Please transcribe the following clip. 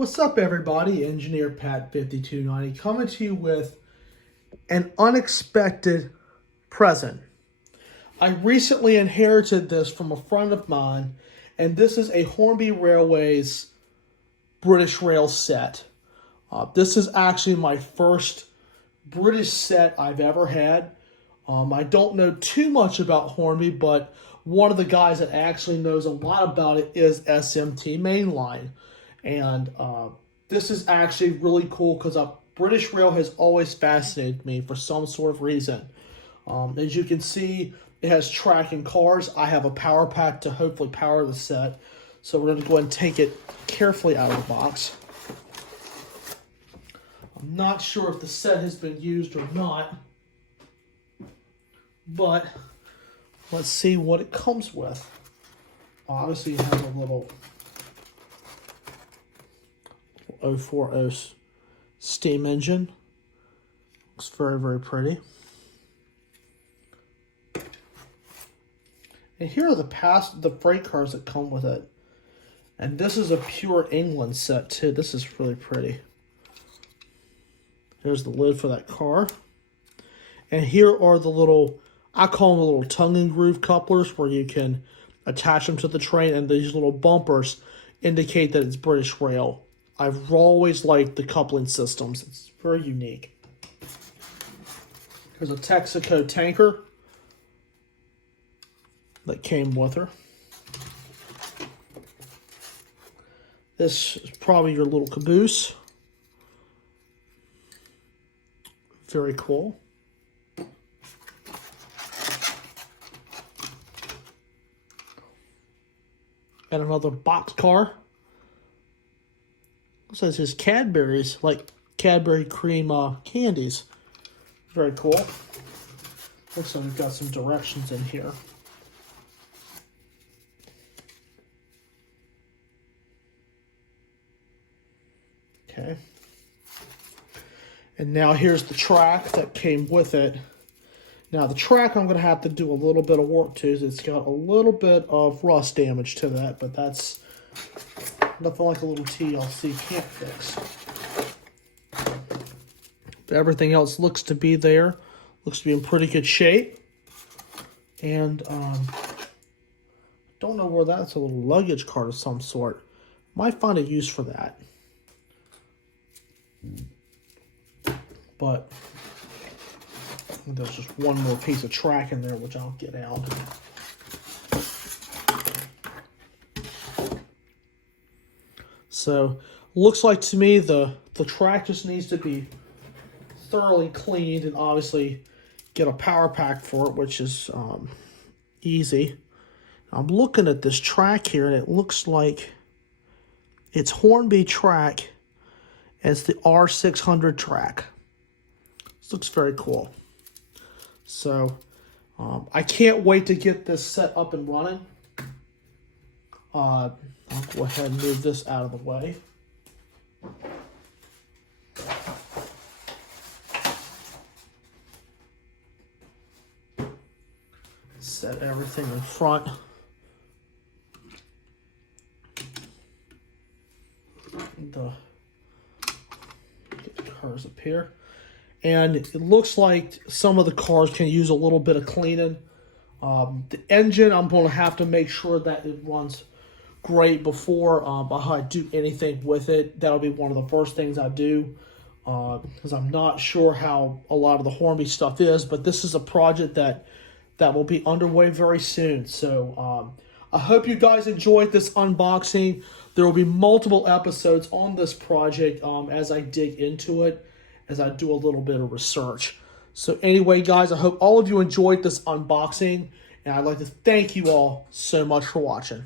What's up, everybody? Engineer Pat 5290 coming to you with an unexpected present. I recently inherited this from a friend of mine, and this is a Hornby Railways British Rail set. This is actually my first British set I've ever had. I don't know too much about Hornby, but one of the guys that actually knows a lot about it is SMT Mainline. And this is actually really cool because British Rail has always fascinated me for some sort of reason. As you can see, it has tracking cars. I have a power pack to hopefully power the set. So we're going to go ahead and take it carefully out of the box. I'm not sure if the set has been used or not, but let's see what it comes with. Obviously, it has a little 040 steam engine. Looks very, very pretty. And here are the freight cars that come with it. And this is a pure England set too. This is really pretty. There's the lid for that car. And here are the little, I call them the little tongue and groove couplers where you can attach them to the train, and these little bumpers indicate that it's British Rail. I've always liked the coupling systems. It's very unique. There's a Texaco tanker that came with her. This is probably your little caboose. Very cool. And another box car. Looks like it says Cadbury's, like Cadbury cream candies. Very cool. Looks like we've got some directions in here. Okay. And now here's the track that came with it. Now the track I'm going to have to do a little bit of work to. It's got a little bit of rust damage to that, but that's nothing like a little TLC can't fix. But everything else looks to be there. Looks to be in pretty good shape. And don't know where that's a little luggage cart of some sort. Might find a use for that. But there's just one more piece of track in there, which I'll get out. So, looks like to me the track just needs to be thoroughly cleaned and obviously get a power pack for it, which is easy. I'm looking at this track here, and it looks like it's Hornby track. And it's the R600 track. This looks very cool. So, I can't wait to get this set up and running. I'll go ahead and move this out of the way. Set everything in front. Get the cars up here. And it looks like some of the cars can use a little bit of cleaning. The engine, I'm going to have to make sure that it runs great before I do anything with it. That'll be one of the first things I do, because I'm not sure how a lot of the Hornby stuff is, but this is a project that will be underway very soon. So I hope you guys enjoyed this unboxing. There will be multiple episodes on this project as I dig into it, as I do a little bit of research. So anyway, guys, I hope all of you enjoyed this unboxing, and I'd like to thank you all so much for watching.